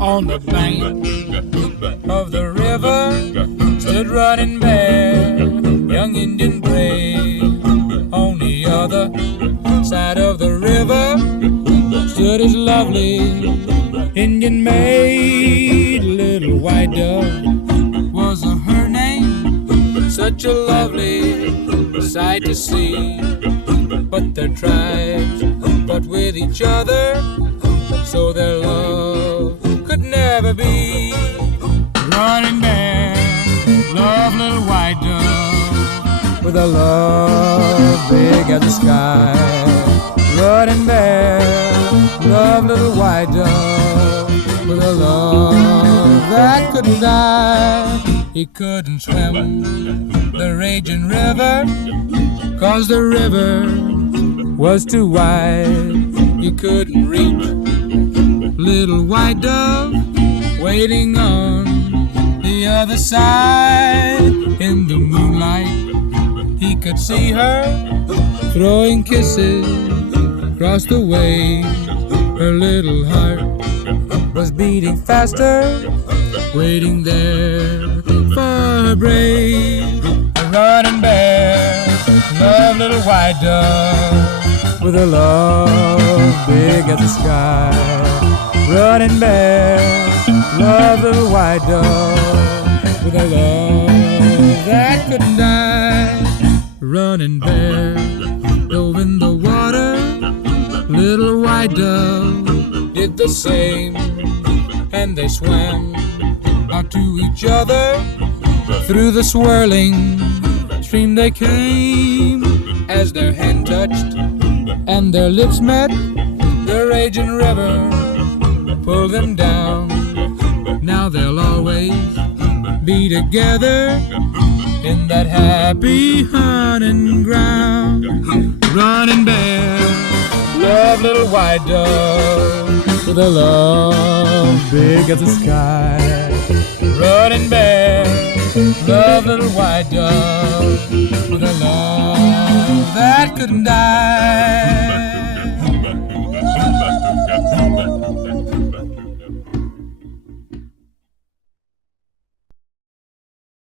On the bank of the river stood Running Bear, young Indian brave. On the other side of the river stood his lovely Indian maid. Little white dove was her name, such a lovely sight to see. But their tribes fought with each other, so their love could never be. Running Bear loved little white dove with a love big as the sky. Running Bear loved little white dove with a love that couldn't die. He couldn't swim the raging river, 'cause the river was too wide. He couldn't reach little white dove waiting on the other side. In the moonlight he could see her throwing kisses across the way. Her little heart was beating faster, waiting there for her brave. Running Bear loved little white dove with a love big as the sky. Running Bear loved little white dove with a love that couldn't die. Running Bear dove in the water, little white dove did the same, and they swam out to each other. Through the swirling stream they came. As their hand touched and their lips met, the raging river pulled them down. Now they'll always be together in that happy hunting ground. Running Bear loved little white dove with a love big as the sky. Running Bear loved little white dove with a love that couldn't die.